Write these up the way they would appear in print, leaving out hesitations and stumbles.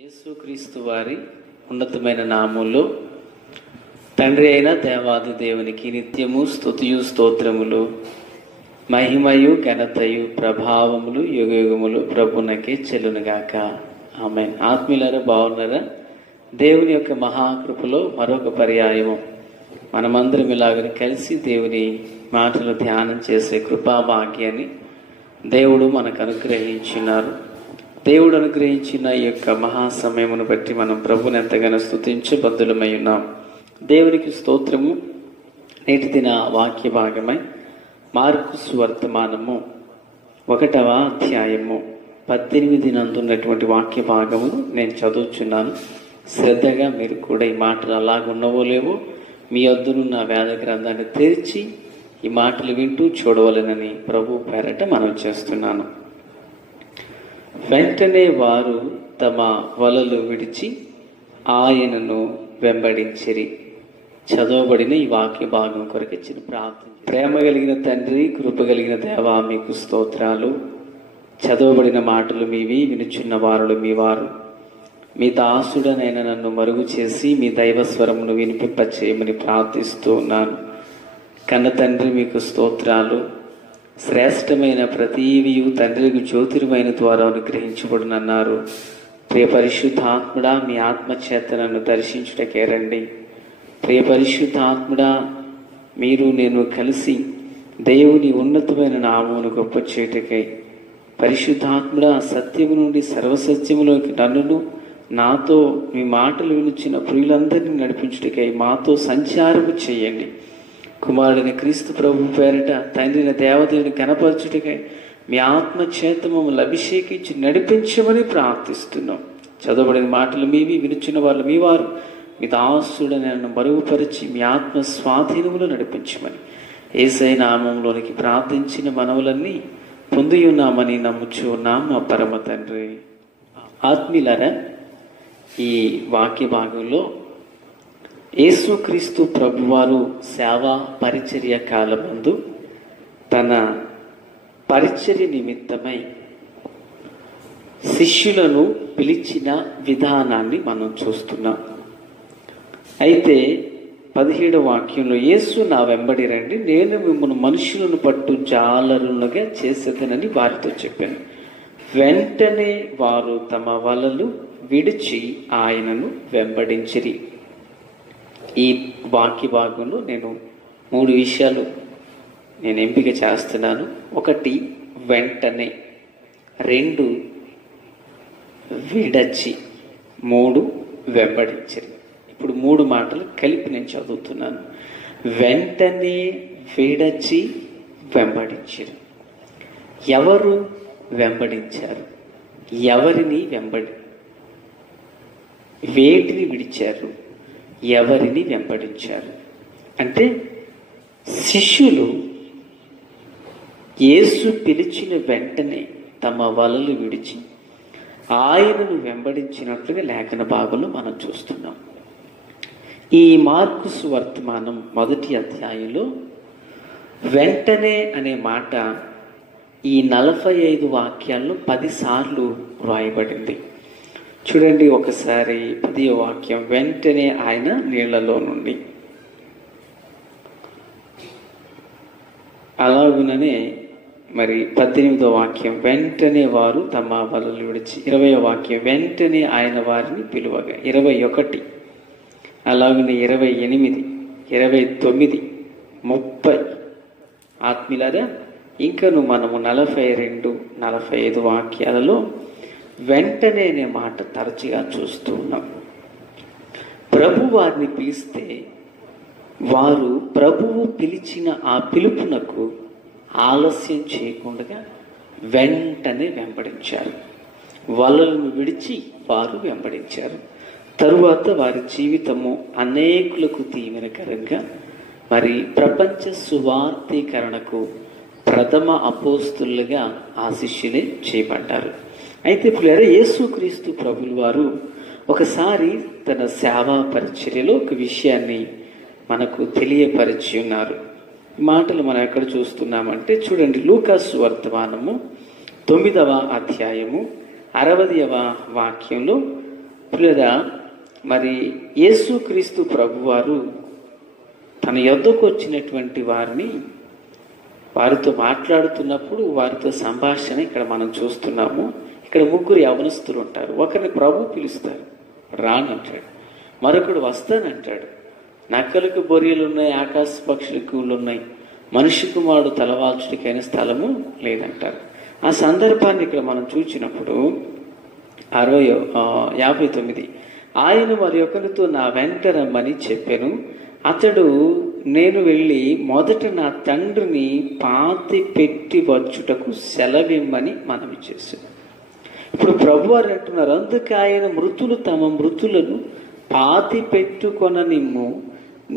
యేసుక్రీస్తు వారి ఉన్నతమైన నామములో తండ్రి అయిన దేవాది దేవునికి నిత్యము స్తుతియు స్తోత్రములు మహిమయు ఘనతయు ప్రభావములు యుగయుగములు ప్రభునకే చెల్లునుగాక. ఆమేన్. ఆత్మీయులారా, బాగున్నారా? దేవుని యొక్క మహాకృపలో మరొక పర్యాయము మనమందరం ఇలాగ కలిసి దేవుని మాటలు ధ్యానం చేసే కృపా భాగ్యాన్ని దేవుడు మనకు అనుగ్రహించినారు. దేవుడు అనుగ్రహించిన ఈ యొక్క మహాసమయమును బట్టి మనం ప్రభుని ఎంతగానో స్తుతించబద్దులమై ఉన్నాం. దేవునికి స్తోత్రము. నేటి దిన వాక్య భాగమై మార్కు సువర్తమానము 1వ అధ్యాయము 18 నందున్నటువంటి వాక్య భాగము నేను చదువుచున్నాను. శ్రద్ధగా మీరు కూడా ఈ మాటలు అలాగున్నవో లేవో మీ వద్దనున్న వేద గ్రంథాన్ని తెరిచి ఈ మాటలు వింటూ చూడవలెనని ప్రభు పేరట మనం చేస్తున్నాను. వెంటనే వారు తమ వలలు విడిచి ఆయనను వెంబడించిరి. చదవబడిన ఈ వాక్య భాగం కొరకు ఇచ్చిన ప్రార్థన. ప్రేమ కలిగిన తండ్రి, కృప కలిగిన దేవా, మీకు స్తోత్రాలు. చదవబడిన మాటలు మీవి, వినుచున్న వారులు మీ వారు. మీ దాసుడనైనా నన్ను మరుగు చేసి మీ దైవస్వరమును వినిపింపచేయమని ప్రార్థిస్తూ ఉన్నాను. కన్న తండ్రి, మీకు స్తోత్రాలు. శ్రేష్టమైన ప్రతీవియు తండ్రికి జ్యోతిర్మైన ద్వారా అనుగ్రహించబడునన్నారు. ప్రియ పరిశుద్ధాత్ముడా, మీ ఆత్మచేత నన్ను దర్శించుటకే రండి. ప్రియ పరిశుద్ధాత్ముడా, మీరు నేను కలిసి దేవుని ఉన్నతమైన నామమును గొప్ప చేయుటకై, పరిశుద్ధాత్ముడా, సత్యము నుండి సర్వసత్యములోకి నన్నును నాతో మీ మాటలు వినిచిన ప్రియులందరినీ నడిపించుటకై మాతో సంచారము చేయండి. కుమారుడైన క్రీస్తు ప్రభు పేరిట తండ్రిని దేవదేవుని కనపరచుటకై మీ ఆత్మచేత మమ్మల్ని అభిషేకించి నడిపించమని ప్రార్థిస్తున్నాం. చదవబడిన మాటలు మీవి, వినుచున్న వాళ్ళు మీ వారు. మీ దాసుడని నన్ను మరుగుపరిచి మీ ఆత్మ స్వాధీనములు నడిపించమని యేసయ్య నామములోనికి ప్రార్థించిన మనవులన్నీ పొంది ఉన్నామని నమ్ముచు ఉన్నాం మా పరమ తండ్రి. ఆత్మీయులారా, ఈ వాక్య భాగంలో యేసుక్రీస్తు ప్రభువారు సేవా పరిచర్య కాలమందు తన పరిచర్య నిమిత్తమై శిష్యులను పిలిచిన విధానాన్ని మనం చూస్తున్నాం. అయితే 17వ వాక్యంలో, యేసు నా వెంబడి రండి, నేను మిమ్మల్ని మనుషులను పట్టు జాలరులుగా చేసేదనని వారితో చెప్పాను. వెంటనే వారు తమ వలలు విడిచి ఆయనను వెంబడించిరి. ఈ వాక్య భాగంలో నేను 3 విషయాలు నేను ఎంపిక చేస్తున్నాను. 1, వెంటనే. 2, విడచి. 3, వెంబడించిరి. ఇప్పుడు 3 మాటలు కలిపి నేను చదువుతున్నాను. వెంటనే, విడచి, వెంబడించిరి. ఎవరు వెంబడించారు? ఎవరిని వేటిని విడిచారు? ఎవరిని వెంబడించారు? అంటే శిష్యులు యేసు పిలిచిన వెంటనే తమ వలలు విడిచి ఆయనను వెంబడించినట్లుగా లేఖన భాగంలో మనం చూస్తున్నాం. ఈ మార్కు సువర్తమానం 1వ అధ్యాయంలో వెంటనే అనే మాట ఈ 45 వాక్యాల్లో 10 సార్లు రాయబడింది. చూడండి ఒకసారి 10వ వాక్యం, వెంటనే ఆయన నీళ్లలో నుండి. అలాగుననే మరి 18వ వాక్యం, వెంటనే వారు తమ వలలు విడిచి. 20వ వాక్యం, వెంటనే ఆయన వారిని పిలువగా. 21, అలాగనే 28, 29, 30. ఆత్మీయులారా, ఇంకను మనము 42, 45 వాక్యాలలో వెంటనే అనే మాట తరచుగా చూస్తూ ఉన్నాం. ప్రభు వారిని పిలిస్తే వారు ప్రభువు పిలిచిన ఆ పిలుపునకు ఆలస్యం చేయకుండా వెంటనే వెంబడించారు. వలలను విడిచి వారు వెంబడించారు. తరువాత వారి జీవితము అనేకులకు దీవెనకరంగా మరి ప్రపంచ సువార్తీకరణకు ప్రథమ అపోస్తులుగా ఆ శిష్యులే చేయబడ్డారు. అయితే ఇప్పుడు యేసుక్రీస్తు ప్రభులు వారు ఒకసారి తన సేవా పరిచర్యలో ఒక విషయాన్ని మనకు తెలియపరిచి ఉన్నారు. ఈ మాటలు మనం ఎక్కడ చూస్తున్నామంటే చూడండి, లూకా సువర్తమానము 9వ అధ్యాయము 60వ వాక్యంలో లేదా మరి యేసుక్రీస్తు ప్రభువారు తన యొద్దకు వచ్చినటువంటి వారిని వారితో మాట్లాడుతున్నప్పుడు వారితో సంభాషణ ఇక్కడ మనం చూస్తున్నాము. ఇక్కడ ముగ్గురు యవనస్తులు ఉంటారు. ఒకరిని ప్రభు పిలుస్తారు, రానంటాడు. మరొకడు వస్తానంటాడు. నక్కలకు బొరియలు ఉన్నాయి, ఆకాశ పక్షులకు కూళ్ళు ఉన్నాయి, మనిషి కుమారుడు తలవాల్చుడికైన స్థలము లేదంటారు. ఆ సందర్భాన్ని ఇక్కడ మనం చూసినప్పుడు 59 ఆయన మరి ఒకరితో నా వెంట రమ్మని చెప్పాను. అతడు నేను వెళ్ళి మొదట నా తండ్రిని పాతి పెట్టి వచ్చుటకు సెలవిమ్మని మనవి చేశాను. ఇప్పుడు ప్రభువారు అంటున్నారు, అందుకు ఆయన మృతులు తమ మృతులను పాతి పెట్టుకొననిమ్ము,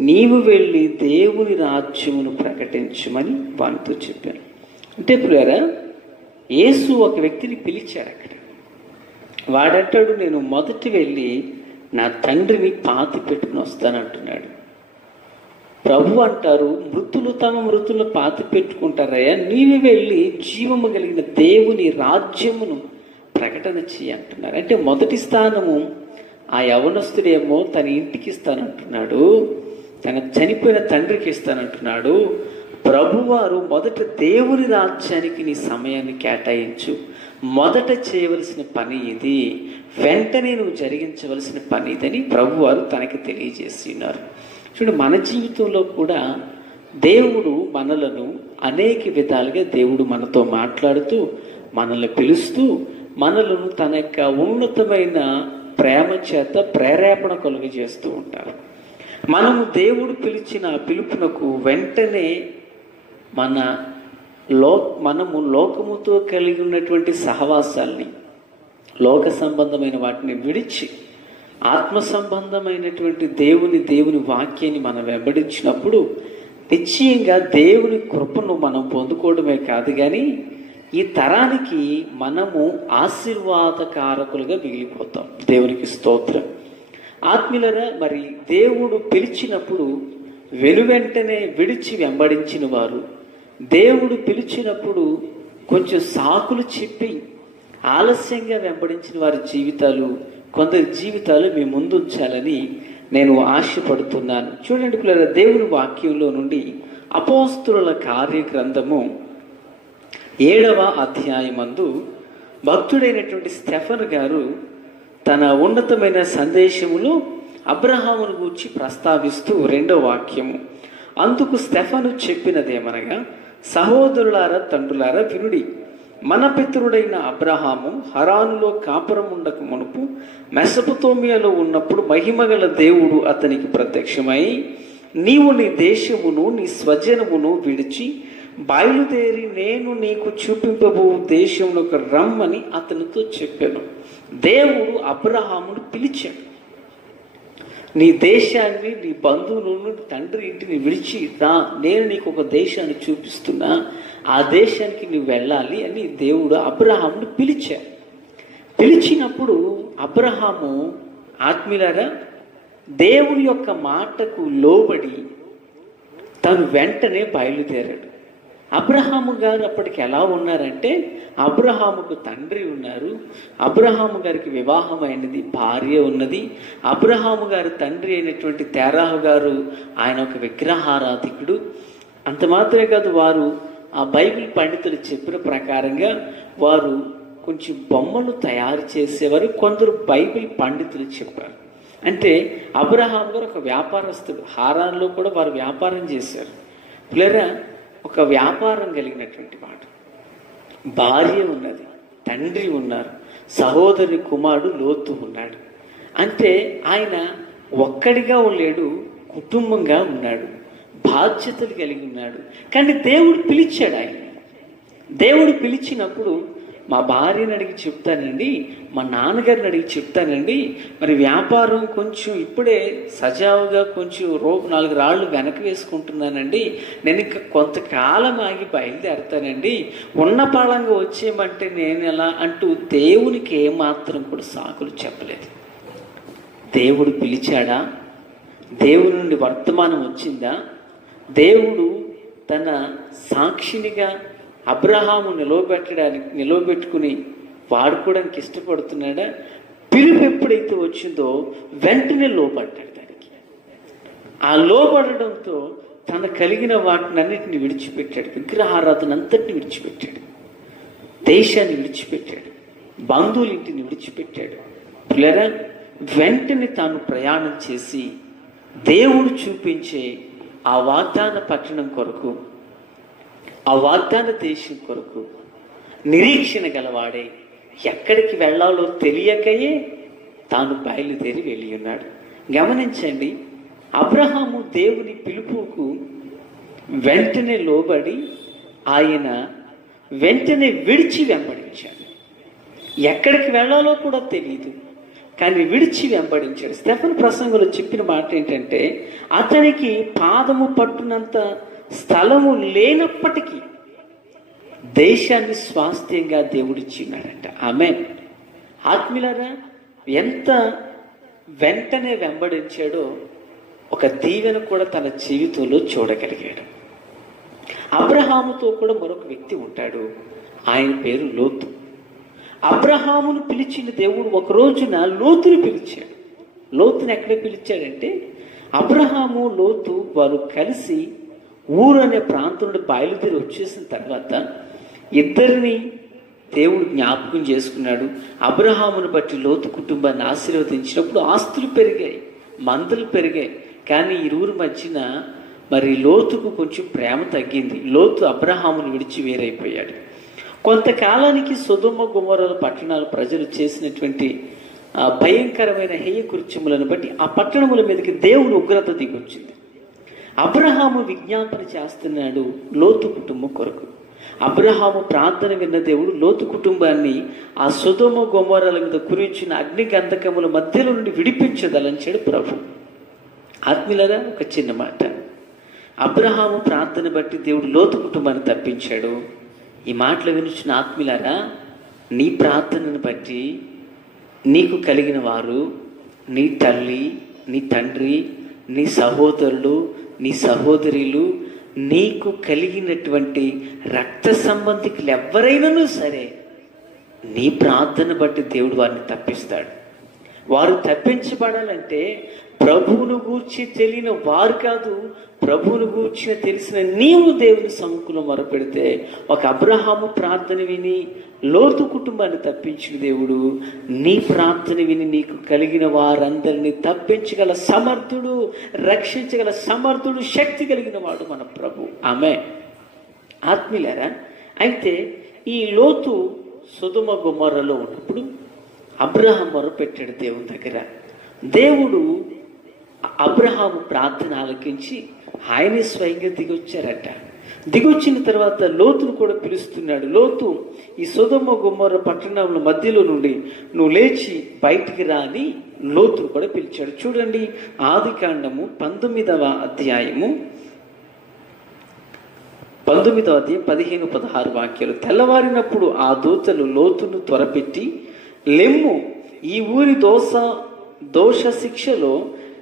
నీవు వెళ్ళి దేవుని రాజ్యమును ప్రకటించమని వానితో చెప్పాను. అంటే పిల్లరా, యేసు ఒక వ్యక్తిని పిలిచాడు. అక్కడ వాడంటాడు, నేను మొదటి వెళ్ళి నా తండ్రిని పాతి పెట్టుకుని వస్తానంటున్నాడు. ప్రభు అంటారు, మృతులు తమ మృతులు పాతి పెట్టుకుంటారయ్యా, నీవు వెళ్ళి జీవము కలిగిన దేవుని రాజ్యమును ప్రకటన చేయి అంటున్నారు. అంటే మొదటి స్థానము ఆ యవనస్తుడేమో తన ఇంటికి ఇస్తానంటున్నాడు, తన చనిపోయిన తండ్రికి ఇస్తానంటున్నాడు. ప్రభువారు మొదట దేవుని రాజ్యానికి నీ సమయాన్ని కేటాయించు, మొదట చేయవలసిన పని ఇది, వెంటనే నువ్వు జరిగించవలసిన పని ఇదని ప్రభువారు తనకి తెలియజేసి ఉన్నారు. చూడు, మన జీవితంలో కూడా దేవుడు మనలను అనేక విధాలుగా దేవుడు మనతో మాట్లాడుతూ మనల్ని పిలుస్తూ మనలను తన యొక్క ఉన్నతమైన ప్రేమ చేత ప్రేరేపణ కలుగజేస్తూ ఉంటారు. మనము దేవుడు పిలిచిన పిలుపునకు వెంటనే మనము లోకముతో కలిగి ఉన్నటువంటి సహవాసాల్ని, లోక సంబంధమైన వాటిని విడిచి ఆత్మ సంబంధమైనటువంటి దేవుని వాక్యాన్ని మనం వెంబడించినప్పుడు నిశ్చయంగా దేవుని కృపను మనం పొందుకోవడమే కాదు, కానీ ఈ తరానికి మనము ఆశీర్వాదకారకులుగా మిగిలిపోతాం. దేవునికి స్తోత్రం. ఆత్మీయులరా, మరి దేవుడు పిలిచినప్పుడు వెనువెంటనే విడిచి వెంబడించిన వారు, దేవుడు పిలిచినప్పుడు కొంచెం సాకులు చెప్పి ఆలస్యంగా వెంబడించిన వారి జీవితాలు, కొందరి జీవితాలు మీ ముందు ఉంచాలని నేను ఆశపడుతున్నాను. చూడండి పిల్లల, దేవుని వాక్యంలో నుండి అపోస్తుల కార్యగ్రంథము 7వ అధ్యాయమందు భక్తుడైనటువంటి స్టెఫన్ గారు తన ఉన్నతమైన సందేశములో అబ్రహామును గూర్చి ప్రస్తావిస్తూ 2వ వాక్యము, అందుకు స్టెఫను చెప్పినదేమనగా, సహోదరులారా తండ్రులారా వినుడి, మన పితరుడైన అబ్రహాము హరానులో కాపురం ఉండక మునుపు మెసొపొతేమియాలో ఉన్నప్పుడు మహిమగల దేవుడు అతనికి ప్రత్యక్షమై, నీవు నీ దేశమును నీ స్వజనమును విడిచి బయలుదేరి నేను నీకు చూపింపబో దేశంలోకి రమ్మని అతనితో చెప్పాను. దేవుడు అబ్రహామును పిలిచాడు. నీ దేశాన్ని, నీ బంధువులను, తండ్రి ఇంటిని విడిచి రా, నేను నీకు ఒక దేశాన్ని చూపిస్తున్నా, ఆ దేశానికి నువ్వు వెళ్ళాలి అని దేవుడు అబ్రహామును పిలిచాడు. పిలిచినప్పుడు అబ్రహాము ఆత్మీయులారా దేవుని యొక్క మాటకు లోబడి తను వెంటనే బయలుదేరాడు. అబ్రహాము గారు అప్పటికి ఎలా ఉన్నారంటే, అబ్రహాముకు తండ్రి ఉన్నారు, అబ్రహాము గారికి వివాహం అయినది, భార్య ఉన్నది. అబ్రహాము గారి తండ్రి అయినటువంటి తెరాహు గారు ఆయన ఒక విగ్రహారాధికుడు. అంత మాత్రమే కాదు, వారు ఆ బైబిల్ పండితులు చెప్పిన ప్రకారంగా వారు కొంచెం బొమ్మలు తయారు చేసేవారు. కొందరు బైబిల్ పండితులు చెప్పారు. అంటే అబ్రహాం గారు ఒక వ్యాపారస్తుడు. హారాన్లో కూడా వారు వ్యాపారం చేశారు. లేదా ఒక వ్యాపారం కలిగినటువంటి వాడు, భార్య ఉన్నది, తండ్రి ఉన్నారు, సహోదరి కుమారుడు లోతు ఉన్నాడు. అంటే ఆయన ఒక్కడిగా లేడు, కుటుంబంగా ఉన్నాడు, బాధ్యతలు కలిగి ఉన్నాడు. కానీ దేవుడు పిలిచాడు ఆయన. దేవుడు పిలిచినప్పుడు మా భార్యని అడిగి చెప్తానండి, మా నాన్నగారిని అడిగి చెప్తానండి, మరి వ్యాపారం కొంచెం ఇప్పుడే సజావుగా కొంచెం 4 రాళ్ళు వెనక వేసుకుంటున్నానండి, నేను ఇంకా కొంతకాలం ఆగి బయలుదేరుతానండి, ఉన్న పాళంగా వచ్చేయమంటే నేను ఎలా అంటూ దేవునికి ఏమాత్రం కూడా సాకులు చెప్పలేదు. దేవుడు పిలిచాడా? దేవుడి నుండి వర్తమానం వచ్చిందా? దేవుడు తన సాక్షినిగా అబ్రహాము నిలవబెట్టుకుని వాడుకోవడానికి ఇష్టపడుతున్నాడా? పిలుపు ఎప్పుడైతే వచ్చిందో వెంటనే లోబడ్డాడు దానికి. ఆ లోబడడంతో తన కలిగిన వాటిని అన్నిటిని విడిచిపెట్టాడు, విగ్రహారాధన అంతటిని విడిచిపెట్టాడు, దేశాన్ని విడిచిపెట్టాడు, బంధువుల ఇంటిని విడిచిపెట్టాడు. పిల్లరా, వెంటనే తాను ప్రయాణం చేసి దేవుడు చూపించే ఆ వాగ్దాన పట్టణం కొరకు, ఆ వాగ్దాన దేశం కొరకు నిరీక్షణ గలవాడే ఎక్కడికి వెళ్ళాలో తెలియకయే తాను బయలుదేరి వెళ్ళి ఉన్నాడు. గమనించండి, అబ్రహాము దేవుని పిలుపుకు వెంటనే లోబడి ఆయన వెంటనే విడిచి వెంబడించాడు. ఎక్కడికి వెళ్ళాలో కూడా తెలియదు, కానీ విడిచి వెంబడించాడు. స్టెఫెన్ ప్రసంగంలో చెప్పిన మాట ఏంటంటే, అతనికి పాదము పట్టునంత స్థలము లేనప్పటికీ దేశాన్ని స్వాస్థ్యంగా దేవుడిచ్చి ఉన్నాడంట. ఆమేన్. ఆత్మీయులారా, ఎంత వెంటనే వెంబడించాడో ఒక దీవెన కూడా తన జీవితంలో చూడగలిగాడు. అబ్రహాముతో కూడా మరొక వ్యక్తి ఉంటాడు, ఆయన పేరు లోతు. అబ్రహామును పిలిచిన దేవుడు ఒక రోజున లోతుని పిలిచాడు. లోతుని ఎక్కడ పిలిచాడంటే, అబ్రహాము లోతు వారు కలిసి ఊరు అనే ప్రాంతం నుండి బయలుదేరి వచ్చేసిన తర్వాత ఇద్దరిని దేవుడు జ్ఞాపకం చేసుకున్నాడు. అబ్రహామును బట్టి లోతు కుటుంబాన్ని ఆశీర్వదించినప్పుడు ఆస్తులు పెరిగాయి, మందలు పెరిగాయి. కానీ ఇరువురి మధ్యన మరి లోతుకు కొంచెం ప్రేమ తగ్గింది. లోతు అబ్రహామును విడిచి వేరైపోయాడు. కొంతకాలానికి సొదొమ గొమొర్రా పట్టణాల ప్రజలు చేసినటువంటి భయంకరమైన హేయ కృత్యములను బట్టి ఆ పట్టణముల మీదకి దేవుని ఉగ్రత దిగొచ్చింది. అబ్రహాము విజ్ఞాపన చేస్తున్నాడు లోతు కుటుంబం కొరకు. అబ్రహాము ప్రార్థన విన్న దేవుడు లోతు కుటుంబాన్ని ఆ సొదొమ గొమొర్రాల మీద కురిచిన అగ్ని గంధకముల మధ్యలో నుండి విడిపించదలంచాడు ప్రభు. ఆత్మీయులారా, ఒక చిన్న మాట, అబ్రహాము ప్రార్థన బట్టి దేవుడు లోతు కుటుంబాన్ని తప్పించాడు. ఈ మాటలు వినుచున్న ఆత్మీయులారా, నీ ప్రార్థనను బట్టి నీకు కలిగిన వారు, నీ తల్లి, నీ తండ్రి, నీ సహోదరులు, నీ సహోదరులు, నీకు కలిగినటువంటి రక్త సంబంధికులు ఎవరైనాను సరే నీ ప్రార్థన బట్టి దేవుడు వారిని తప్పిస్తాడు. వారు తప్పించబడాలంటే ప్రభువును గూర్చి తెలియని వారు కాదు, ప్రభువును గూర్చి తెలిసిన నీవు దేవుని సముఖంలో మొరపెడితే ఒక అబ్రహాము ప్రార్థన విని లోతు కుటుంబాన్ని తప్పించిన దేవుడు నీ ప్రార్థన విని నీకు కలిగిన వారందరినీ తప్పించగల సమర్థుడు, రక్షించగల సమర్థుడు, శక్తి కలిగిన వాడు మన ప్రభు. ఆమె. ఆత్మీయులారా, అయితే ఈ లోతు సొదొమ గొమొర్రాలో ఉన్నప్పుడు అబ్రహాము మొరపెట్టాడు దేవుని దగ్గర. దేవుడు అబ్రహాము ప్రార్థన ఆలకించి ఆయనే స్వయంగా దిగొచ్చారట. దిగొచ్చిన తర్వాత లోతును కూడా పిలుస్తున్నాడు. లోతు, ఈ సొదొమ గొమొర్రా పట్టణంలో మధ్యలో నుండి నువ్వు లేచి బయటికి రా అని లోతును కూడా పిలిచాడు. చూడండి, ఆదికాండము 19వ అధ్యాయము 15-16 వాక్యాలు. తెల్లవారినప్పుడు ఆ దూతలు లోతును త్వరపెట్టి, లెమ్ము, ఈ ఊరి దోష శిక్షలో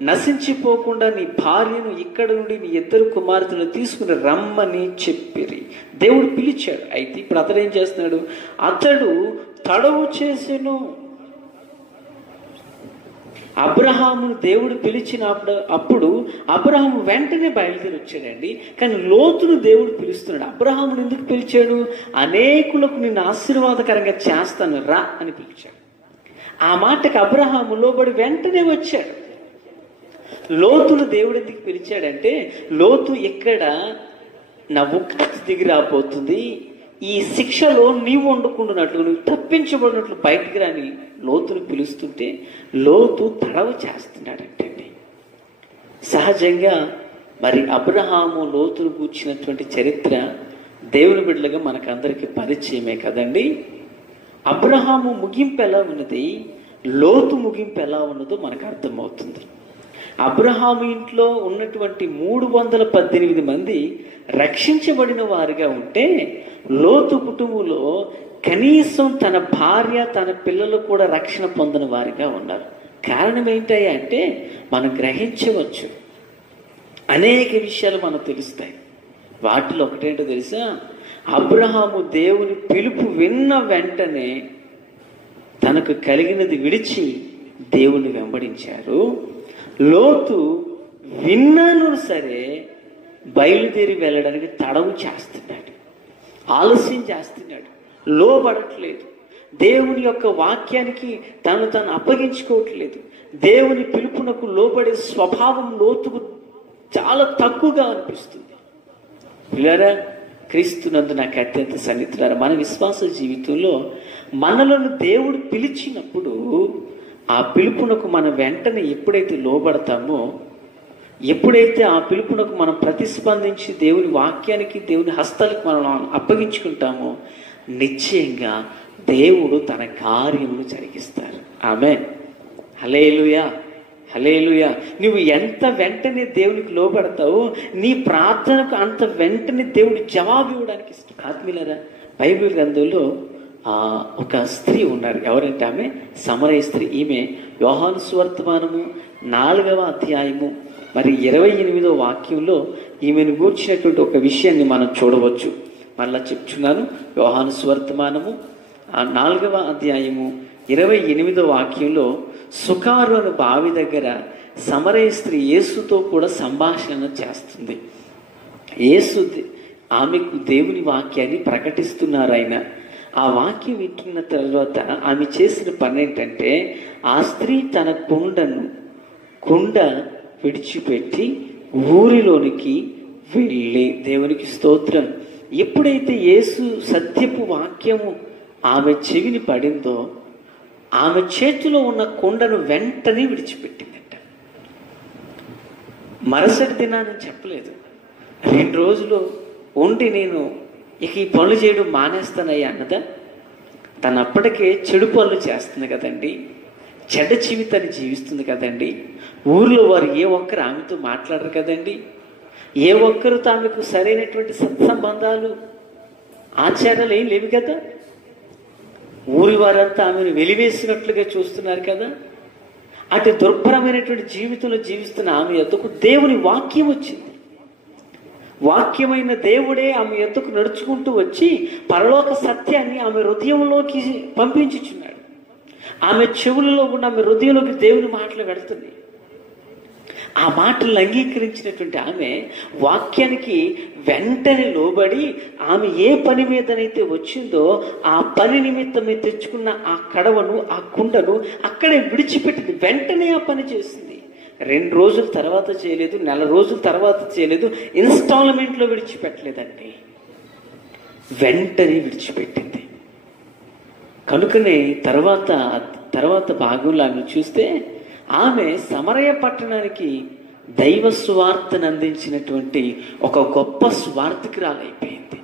నశించిపోకుండా నీ భార్యను ఇక్కడ నుండి నీ 2 కుమార్తెలను తీసుకుని రమ్మని చెప్పిరి. దేవుడు పిలిచాడు. అయితే ఇప్పుడు అతడు ఏం చేస్తున్నాడు? అతడు తడవు చేసెను. అబ్రహామును దేవుడు అప్పుడు అబ్రహాము వెంటనే బయలుదేరి వచ్చాడండి. కానీ లోతును దేవుడు పిలుస్తున్నాడు. అబ్రహామును ఎందుకు పిలిచాడు? అనేకులకు నిన్ను ఆశీర్వాదకరంగా చేస్తాను రా అని పిలిచాడు. ఆ మాటకు అబ్రహాము లోబడి వెంటనే వచ్చాడు. లోతును దేవుడు ఎందుకు పిలిచాడంటే, లోతు ఇక్కడ నా ఉగ్రత దిగి రాబోతుంది, ఈ శిక్షలో నీవు వండుకుంటున్నట్లు, నువ్వు తప్పించబడినట్లు బయటికి రాని లోతును పిలుస్తుంటే లోతు తడవ చేస్తున్నాడంటండి. సహజంగా మరి అబ్రహాము లోతును కూర్చున్నటువంటి చరిత్ర దేవుని బిడ్డలుగా మనకందరికీ పరిచయమే కదండి. అబ్రహాము ముగింపు ఎలా ఉన్నది, లోతు ముగింపు ఎలా ఉన్నదో మనకు అర్థమవుతుంది. అబ్రహాము ఇంట్లో ఉన్నటువంటి 318 మంది రక్షించబడిన వారిగా ఉంటే, లోతు కుటుంబంలో కనీసం తన భార్య, తన పిల్లలు కూడా రక్షణ పొందిన వారిగా ఉన్నారు. కారణం ఏంటయ్యా అంటే, మనం గ్రహించవచ్చు, అనేక విషయాలు మనకు తెలుస్తాయి. వాటిలో ఒకటేంటో తెలుసా? అబ్రహాము దేవుని పిలుపు విన్న వెంటనే తనకు కలిగినది విడిచి దేవుని వెంబడించారు. లోతు విన్నాను సరే బయలుదేరి వెళ్ళడానికి తడవు చేస్తున్నాడు, ఆలస్యం చేస్తున్నాడు, లోబడట్లేదు. దేవుని యొక్క వాక్యానికి తను అప్పగించుకోవట్లేదు. దేవుని పిలుపునకు లోబడే స్వభావం లోతుకు చాలా తక్కువగా అనిపిస్తుంది. పిల్లరా, క్రీస్తునందు నాకు అత్యంత సన్నిహితులారా, మన విశ్వాస జీవితంలో మనలను దేవుడు పిలిచినప్పుడు ఆ పిలుపునకు మనం వెంటనే ఎప్పుడైతే లోబడతామో, ఎప్పుడైతే ఆ పిలుపునకు మనం ప్రతిస్పందించి దేవుని వాక్యానికి, దేవుని హస్తాలకు మనం అప్పగించుకుంటామో, నిశ్చయంగా దేవుడు తన కార్యములు జరిగిస్తారు. ఆమేన్. హల్లెలూయా, హల్లెలూయా. నువ్వు ఎంత వెంటనే దేవునికి లోబడతావో నీ ప్రార్థనకు అంత వెంటనే దేవుడు జవాబు ఇవ్వడానికి ఇష్టం. ఆత్మీయులారా, బైబిల్ గ్రంథంలో ఒక స్త్రీ ఉన్నారు. ఎవరంటే ఆమె సమరయ స్త్రీ. ఈమె యోహాను సువార్తమానము 4వ అధ్యాయము మరి 28వ వాక్యంలో ఈమెను గూర్చినటువంటి ఒక విషయాన్ని మనం చూడవచ్చు. మళ్ళా చెప్తున్నాను, యోహాను సువార్తమానము 4వ అధ్యాయము 28వ వాక్యంలో సుకారు అను బావి దగ్గర సమరయ స్త్రీ యేసుతో కూడా సంభాషణ చేస్తుంది. యేసు ఆమెకు దేవుని వాక్యాన్ని ప్రకటిస్తున్నారు. ఆయన ఆ వాక్యం వింటున్న తర్వాత ఆమె చేసిన పని ఏంటంటే, ఆ స్త్రీ తన కుండ విడిచిపెట్టి ఊరిలోనికి వెళ్ళి, దేవునికి స్తోత్రం, ఎప్పుడైతే యేసు సత్యపు వాక్యము ఆమె చెవిని పడిందో ఆమె చేతిలో ఉన్న కుండను వెంటనే విడిచిపెట్టిందట. మరుసటి దినాన్ని చెప్పలేదు, 2 రోజులు ఉండి నేను ఇక ఈ పనులు చేయడం మానేస్తానయ్యా అన్నదా. తను అప్పటికే చెడు పనులు చేస్తుంది కదండి, చెడ్డ జీవితాన్ని జీవిస్తుంది కదండి. ఊర్లో వారు ఏ ఒక్కరు ఆమెతో మాట్లాడరు కదండి, ఏ ఒక్కరు ఆమెకు సరైనటువంటి సత్సంబంధాలు ఆచారాలు ఏం లేవు కదా. ఊరి వారంతా ఆమెను వెలివేసినట్లుగా చూస్తున్నారు కదా. అటు దుర్భరమైనటువంటి జీవితంలో జీవిస్తున్న ఆమె యొద్దకు దేవుని వాక్యం వచ్చింది. వాక్యమైన దేవుడే ఆమె యొద్దకు నడుచుకుంటూ వచ్చి పరలోక సత్యాన్ని ఆమె హృదయంలోకి పంపించుచున్నాడు. ఆమె చెవులలో కూడా ఆమె హృదయంలోకి దేవుని మాటలు పెడుతుంది. ఆ మాటలను అంగీకరించినటువంటి ఆమె వాక్యానికి వెంటనే లోబడి ఆమె ఏ పని మీదనైతే వచ్చిందో ఆ పని నిమిత్తమే తెచ్చుకున్న ఆ కడవను, ఆ కుండను అక్కడే విడిచిపెట్టింది. వెంటనే ఆ పని చేసింది. 2 రోజుల తర్వాత చేయలేదు, 4 రోజుల తర్వాత చేయలేదు, ఇన్స్టాల్మెంట్లో విడిచిపెట్టలేదండి, వెంటనే విడిచిపెట్టింది. కనుకనే తర్వాత భాగంలో ఆమె చూస్తే ఆమె సమరయ పట్టణానికి దైవ సువార్తను అందించినటువంటి ఒక గొప్ప సువార్తికురాలైపోయింది.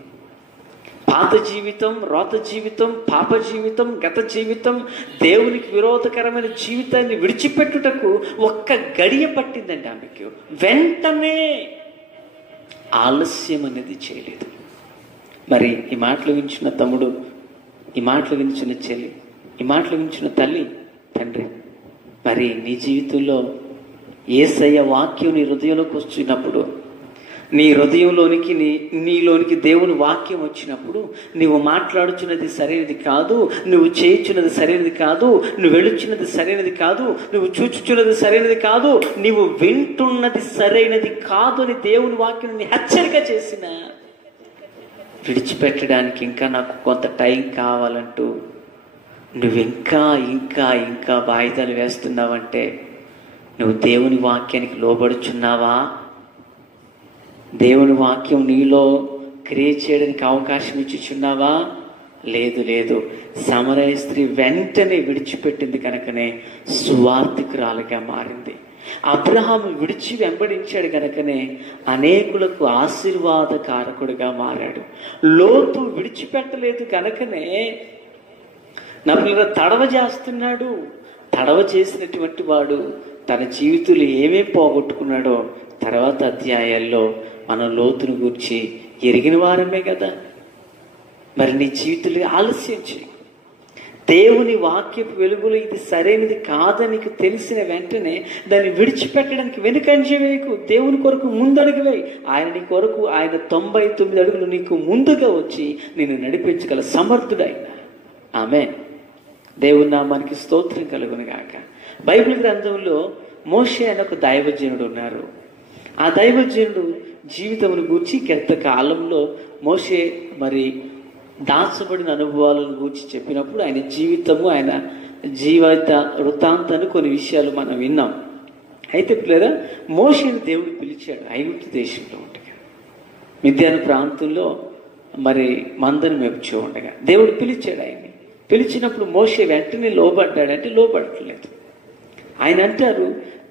పాత జీవితం, రోత జీవితం, పాప జీవితం, గత జీవితం, దేవునికి విరోధకరమైన జీవితాన్ని విడిచిపెట్టుటకు ఒక్క గడియ పట్టిందండి ఆమెకు. వెంటనే ఆలస్యం అనేది చేయలేదు. మరి ఈ మాటలు వించిన తమ్ముడు, ఈ మాటలు వించిన చెల్లి, ఈ మాటలు వించిన తల్లి, తండ్రి, మరి నీ జీవితంలో యేసయ్య వాక్యం నీ హృదయంలోకి వచ్చినప్పుడు, నీ హృదయంలోనికి నీలోనికి దేవుని వాక్యం వచ్చినప్పుడు, నువ్వు మాట్లాడుచున్నది సరైనది కాదు, నువ్వు చేయుచున్నది సరైనది కాదు, నువ్వు వెళుచున్నది సరైనది కాదు, నువ్వు చూచుచున్నది సరైనది కాదు, నువ్వు వింటున్నది సరైనది కాదు అని దేవుని వాక్యం హెచ్చరిక చేసిన విడిచిపెట్టడానికి ఇంకా నాకు కొంత టైం కావాలంటూ నువ్వు ఇంకా వాయిదాలు వేస్తున్నావంటే నువ్వు దేవుని వాక్యానికి లోబడుచున్నావా? దేవుని వాక్యం నీలో క్రియేట్ చేయడానికి అవకాశం ఇచ్చుచున్నావా? లేదు. సమరయ స్త్రీ వెంటనే విడిచిపెట్టింది కనుకనే సువార్తికురాలుగా మారింది. అబ్రహాము విడిచి వెంబడించాడు కనుకనే అనేకులకు ఆశీర్వాదకారకుడిగా మారాడు. లోతు విడిచిపెట్టలేదు కనుకనే నా పిల్లల తడవ చేస్తున్నాడు. తడవ చేసినటువంటి వాడు తన జీవితంలో ఏమేం పోగొట్టుకున్నాడో తర్వాత అధ్యాయాల్లో మనం లోతును గూర్చి ఎరిగిన వారమే కదా. మరి నీ జీవితంలో ఆలస్యం చేయి. దేవుని వాక్యపు వెలుగులో ఇది సరైనది కాదని తెలిసిన వెంటనే దాన్ని విడిచిపెట్టడానికి వెనుకంజ వేయకు. దేవుని కొరకు ముందడుగు వేయి. ఆయన నీ కొరకు ఆయన 99 అడుగులు నీకు ముందుగా వచ్చి నిన్ను నడిపించగల సమర్థుడైన. ఆమేన్. దేవుని నామానికి స్తోత్రం కలుగును గాక. బైబిల్ గ్రంథంలో మోషే అనే ఒక దైవజనుడు ఉన్నారు. ఆ దైవజనుడు జీవితమును గూర్చి గత కాలంలో మోషే మరి దాచబడిన అనుభవాలను గూర్చి చెప్పినప్పుడు ఆయన జీవితము, ఆయన జీవిత వృత్తాంతాన్ని కొన్ని విషయాలు మనం విన్నాం. అయితే పిల్లరా, మోషేని దేవుడు పిలిచాడు ఐగుప్తు దేశంలో ఉండగా, మిద్యాను ప్రాంతంలో మరి మందను మెప్పుచూ ఉండగా దేవుడు పిలిచాడు ఆయన్ని. పిలిచినప్పుడు మోషే వెంటనే లోబడ్డాడంటే లోబడట్లేదు. ఆయన అంటారు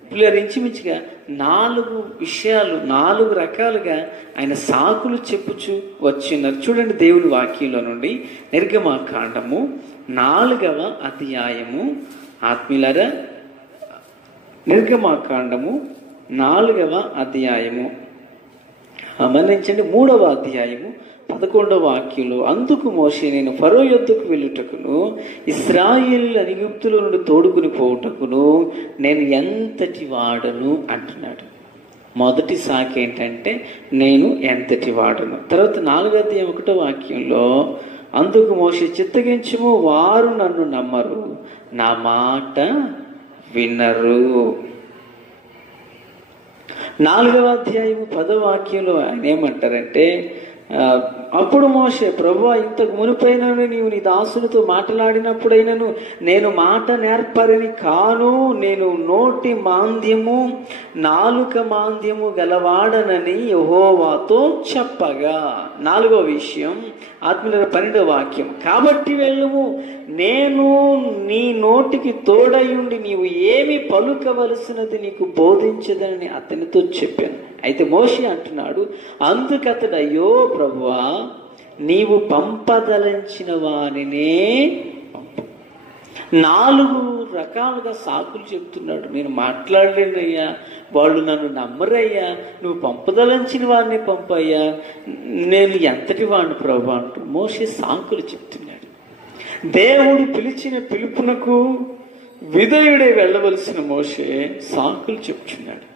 పిల్లలు ఇంచుమించుగా 4 విషయాలు 4 రకాలుగా ఆయన సాకులు చెప్పుచూ వచ్చిన్నారు. చూడండి దేవుని వాక్యంలో నుండి నిర్గమాకాండము 4వ అధ్యాయము. ఆత్మీయులారా, నిర్గమాకాండము 4వ అధ్యాయము మన్నించండి 3వ అధ్యాయము 11వ వాక్యంలో, అందుకు మోషే నేను ఫరో యొద్దకు వెళ్ళుటకును ఇశ్రాయేలు ఐగుప్తులో నుండి తోడుకుని పోవుటకును నేను ఎంతటి వాడను అంటున్నాడు. మొదటి సాకు ఏంటంటే నేను ఎంతటి వాడను. తర్వాత 4వ అధ్యాయం 1వ వాక్యంలో, అందుకు మోషే చిత్తగించుము, వారు నన్ను నమ్మరు, నా మాట వినరు. 4వ అధ్యాయము 10వ వాక్యంలో ఆయన ఏమంటారంటే, అప్పుడు మోషే ప్రభువా, ఇంతకు మునిపైనను నీవు నీ దాసునితో మాట్లాడినప్పుడైనను నేను మాట నేర్పరిని కాను, నేను నోటి మాంద్యము నాలుక మాంద్యము గలవాడనని యెహోవాతో చెప్పగా. 4వ విషయం ఆత్మీయుల 12వ వాక్యం, కాబట్టి వెళ్ళుము, నేను నీ నోటికి తోడయుండి నీవు ఏమి పలుకవలసినది నీకు బోధించదని అతనితో చెప్పాను. అయితే మోషే అంటున్నాడు, అందుకతడు అయ్యో ప్రభువా, నీవు పంపదలించిన వారినే పంపు. 4 రకాలుగా సాకులు చెప్తున్నాడు. నేను మాట్లాడలేనయ్యా, వాళ్ళు నన్ను నమ్మరయ్యా, నువ్వు పంపదలించిన వారిని పంపయ్యా, నేను ఎంతటి వాడిని ప్రభు అంటూ మోషే సాకులు చెప్తున్నాడు. దేవుడు పిలిచిన పిలుపునకు విధేయుడే వెళ్ళవలసిన మోషే సాకులు చెప్తున్నాడు.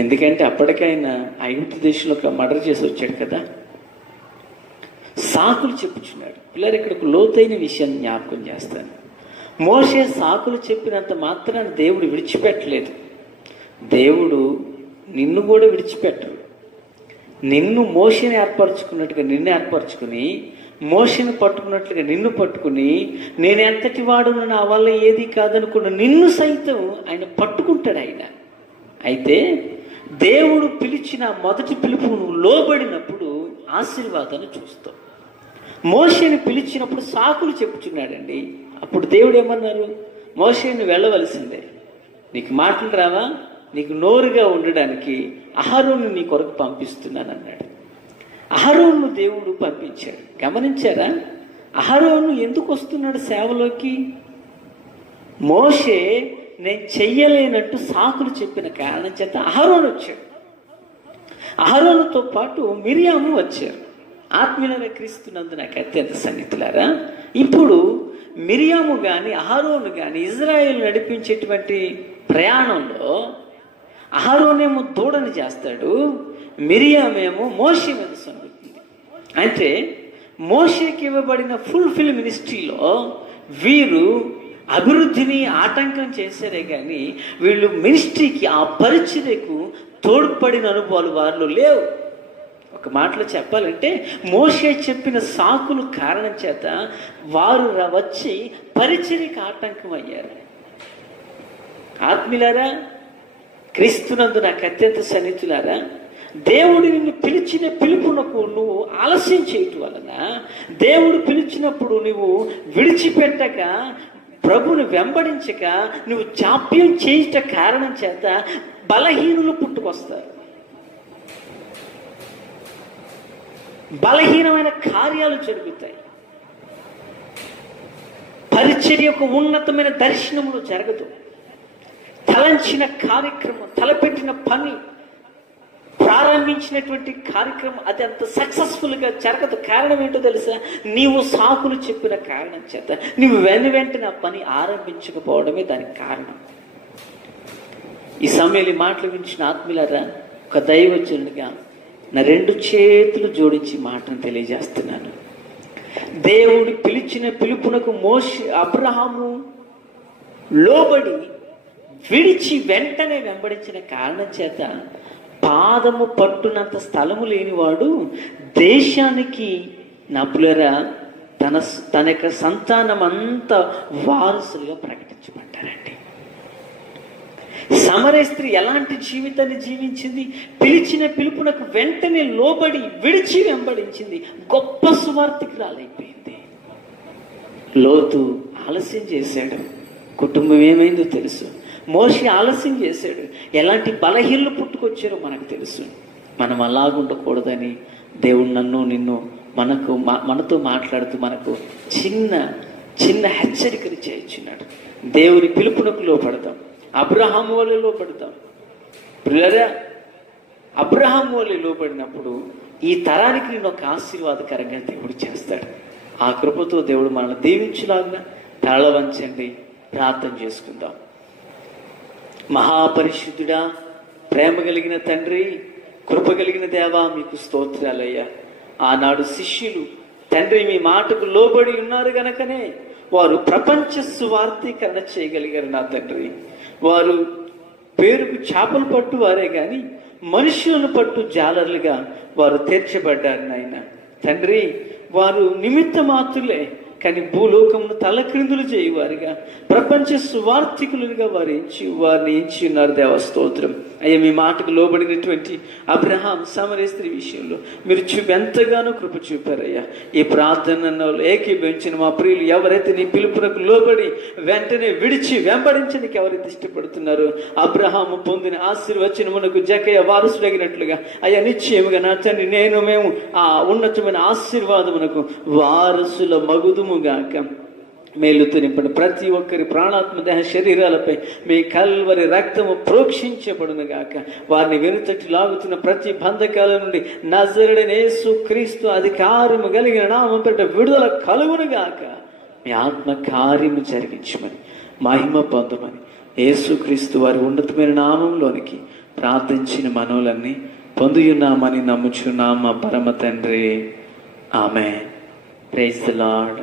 ఎందుకంటే అప్పటికైనా ఐగుప్తు దేశంలో ఒక మర్డర్ చేసి వచ్చాడు కదా. సాకులు చెప్పుచున్నాడు. పిల్లలు, ఇక్కడ ఒక లోతైన విషయాన్ని జ్ఞాపకం చేస్తాను. మోషే సాకులు చెప్పినంత మాత్రాన దేవుడు విడిచిపెట్టలేదు. దేవుడు నిన్ను కూడా విడిచిపెట్టరు. నిన్ను మోషేని ఏర్పరచుకున్నట్టుగా నిన్ను ఏర్పరచుకుని, మోషేని పట్టుకున్నట్లుగా నిన్ను పట్టుకుని, నేను ఎంతటి వాడును, నా వల్ల ఏది కాదనుకున్న నిన్ను సైతం ఆయన పట్టుకుంటాడు ఆయన. అయితే దేవుడు పిలిచిన మొదటి పిలుపు నువ్వు లోబడినప్పుడు ఆశీర్వాదాన్ని చూస్తావు. మోషేని పిలిచినప్పుడు సాకులు చెప్పుచున్నాడండి. అప్పుడు దేవుడు ఏమన్నారు, మోషేని వెళ్ళవలసిందే, నీకు మాటలు రావా, నీకు నోరుగా ఉండడానికి అహరోను నీ కొరకు పంపిస్తున్నాను అన్నాడు. అహరోను దేవుడు పంపించాడు. గమనించారా? అహరోను ఎందుకు వస్తున్నాడు సేవలోకి? మోషే నేను చెయ్యలేనట్టు సాకులు చెప్పిన కారణం చేత అహరోను వచ్చాడు. అహరోనుతో పాటు మిరియాము వచ్చారు. ఆత్మీయులైన క్రీస్తునందు నాకు అత్యంత సన్నిహితులారా, ఇప్పుడు మిరియాము కానీ అహరోను కానీ ఇజ్రాయేల్ నడిపించేటువంటి ప్రయాణంలో అహరోనేమో దూడని చేస్తాడు, మిరియామేమో మోషే మీద సొంగుతుంది. అంటే మోషేకి ఇవ్వబడిన ఫుల్ఫిల్ మినిస్ట్రీలో వీరు అభివృద్ధిని ఆటంకం చేశారే కానీ వీళ్ళు మినిస్ట్రీకి, ఆ పరిచర్యకు తోడ్పడిన అనుభవాలు వారిలో లేవు. ఒక మాటలో చెప్పాలంటే మోషే చెప్పిన సాకులు కారణం చేత వారు వచ్చి పరిచర్యకు ఆటంకం అయ్యారు. ఆత్మీయులారా, క్రీస్తునందు నాకు అత్యంత సన్నిహితులారా, దేవుడు నిన్ను పిలిచిన పిలుపునకు నువ్వు ఆలస్యం చేయటం వలన, దేవుడు పిలిచినప్పుడు నువ్వు విడిచిపెట్టక, ప్రభుని వెంబడించక, నువ్వు జాప్యం చేయుట కారణం చేత బలహీనులు పుట్టుకొస్తారు. బలహీనమైన కార్యాలు జరుగుతాయి. పరిచర్య యొక్క ఉన్నతమైన దర్శనములు జరగదు. తలంచిన కార్యక్రమం, తలపెట్టిన పని, ప్రారంభించినటువంటి కార్యక్రమం అది అంత సక్సెస్ఫుల్గా జరగదు. కారణం ఏంటో తెలుసా? నీవు సాకులు చెప్పిన కారణం చేత నీవు వెంటనే ఆ పని ఆరంభించకపోవడమే దానికి కారణం. ఈ సమయంలో మాటలు వించిన ఆత్మీయులారా, ఒక దైవజనుడిగా నా 2 చేతులు జోడించి మాటను తెలియజేస్తున్నాను. దేవుడు పిలిచిన పిలుపునకు అబ్రహాము లోబడి విడిచి వెంటనే వెంబడించిన కారణం చేత పాదము పట్టునంత స్థలము లేనివాడు దేశానికి నపులరా తన యొక్క సంతానం అంతా వారసులుగా ప్రకటించబడ్డారండి. సమరయ స్త్రీ ఎలాంటి జీవితాన్ని జీవించింది? పిలిచిన పిలుపునకు వెంటనే లోబడి విడిచి వెంబడించింది. గొప్ప సువార్తికురాలైపోయింది. లోతు ఆలస్యం చేశాడు, కుటుంబం ఏమైందో తెలుసు. మోషే ఆలస్యం చేశాడు, ఎలాంటి బలహీనలు పుట్టుకొచ్చారో మనకు తెలుసు. మనం అలాగుండకూడదని దేవుడు నిన్ను మనతో మాట్లాడుతూ మనకు చిన్న చిన్న హెచ్చరికలు చేయించున్నాడు. దేవుని పిలుపునకు లోపడతాం, అబ్రహాము వలె లోపడతాం. పిల్లరా, అబ్రహాము వలె లోపడినప్పుడు ఈ తరానికి నేను ఒక ఆశీర్వాదకరంగా దేవుడు చేస్తాడు. ఆ కృపతో దేవుడు మనల్ని దీవించులాగా తల వంచండి, ప్రార్థన చేసుకుందాం. మహాపరిశుద్ధుడా, ప్రేమ కలిగిన తండ్రి, కృప కలిగిన దేవా, మీకు స్తోత్రాలయ్యా. ఆనాడు శిష్యులు తండ్రి మీ మాటకు లోబడి ఉన్నారు గనకనే వారు ప్రపంచ సువార్తీకరణ చేయగలిగారు. నా తండ్రి, వారు పేరుకు చేపలు పట్టు వారే గాని మనుషులను పట్టు జాలర్లుగా వారు తీర్చబడ్డారు. నాయన తండ్రి, వారు నిమిత్త మాత్రులే కానీ భూలోకమును తలక్రిందులు చేయువారుగా ప్రపంచ సువార్థికులుగా వారిని ఎంచి ఉన్నారు. దేవ స్తోత్రం అయ్యా. మీ మాటకు లోబడినటువంటి అబ్రహాం సమరయ స్త్రీ విషయంలో మీరు ఎంతగానో కృప చూపారయ్యా. ఈ ప్రార్థనలో ఏకీభవించిన మా ప్రియులు ఎవరైతే నీ పిలుపునకు లోబడి వెంటనే విడిచి వెంబడించడానికి ఎవరైతే ఇష్టపడుతున్నారో, అబ్రహాము పొందిన ఆశీర్వచనమునకు జకయ్య వారసుడగినట్లుగా అయ్యా నిశ్చయముగా నా తండ్రి మేము ఆ ఉన్నతమైన ఆశీర్వాదమునకు వారసుల మగుదుము గాక. మేలుతో నింపిన ప్రతి ఒక్కరి ప్రాణాత్మ దేహ శరీరాలపై మీ కల్వరి రక్తము ప్రోక్షించబడును గాక. వారిని వెనుతట్టి లాగుతున్న ప్రతి బంధకాల నుండి నజరుడైన యేసు క్రీస్తు అధికారము కలిగిన నామం పేరిట విడుదల కలుగును గాక. మీ ఆత్మ కార్యము జరిగించమని, మహిమ పొందమని యేసు క్రీస్తు వారి ఉన్నతమైన నామంలోనికి ప్రార్థించిన మనవులన్నీ పొందియున్నామని నమ్ముచున్నాం మా పరమ తండ్రి. ఆమేన్. Praise the lord.